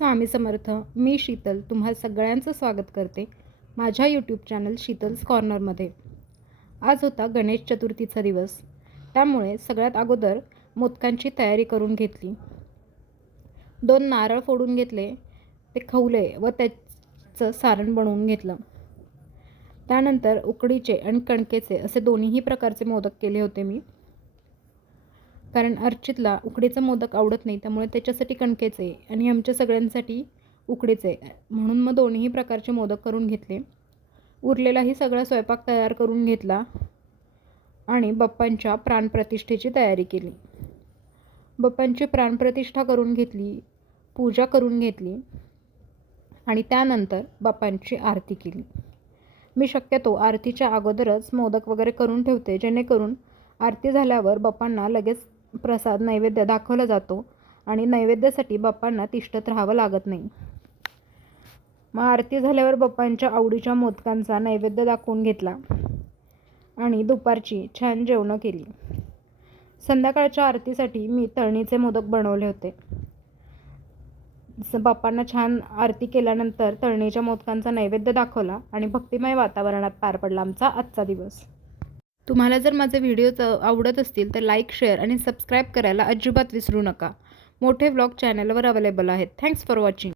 स्वामी समर्थ. मी शीतल तुम्हा सगळ्यांचं स्वागत करते माझ्या यूट्यूब चॅनल शीतल्स कॉर्नरमध्ये. आज होता गणेश चतुर्थीचा दिवस, त्यामुळे सगळ्यात अगोदर मोदकांची तयारी करून घेतली. 2 नारळ फोडून घेतले, ते खवले व त्याचं सारण बनवून घेतलं. त्यानंतर उकडीचे आणि कणकेचे असे दोन्हीही प्रकारचे मोदक केले होते मी, कारण अर्चितला उकडीचे मोदक आवडत नाही, त्यामुळे त्याच्यासाठी कणकेचे आणि आमच्या सगळ्यांसाठी उकडीचे, म्हणून मग दोन्ही प्रकारचे मोदक करून घेतले. उरलेलाही सगळा स्वयंपाक तयार करून घेतला आणि बाप्पांच्या प्राणप्रतिष्ठेची तयारी केली. बाप्पांची प्राणप्रतिष्ठा करून घेतली, पूजा करून घेतली आणि त्यानंतर बाप्पांची आरती केली. मी शक्यतो आरतीच्या अगोदरच मोदक वगैरे करून ठेवते, जेणेकरून आरती झाल्यावर बाप्पांना लगेच प्रसाद नैवेद्य दाखवला जातो आणि नैवेद्यासाठी बाप्पांना तिष्ठत राहावं लागत नाही. मग आरती झाल्यावर बाप्पांच्या आवडीच्या मोदकांचा नैवेद्य दाखवून घेतला आणि दुपारची छान जेवणं केली. संध्याकाळच्या आरतीसाठी मी तळणीचे मोदक बनवले होते. बाप्पांना छान आरती केल्यानंतर तळणीच्या मोदकांचा नैवेद्य दाखवला आणि भक्तिमय वातावरणात पार पडला आमचा आजचा दिवस. तुम्हाला जर माझे व्हिडिओ आवडत असतील तर लाईक, शेअर आणि सबस्क्राईब करायला अजिबात विसरू नका. मोठे व्लॉग चॅनलवर अवेलेबल आहेत. Thanks for watching.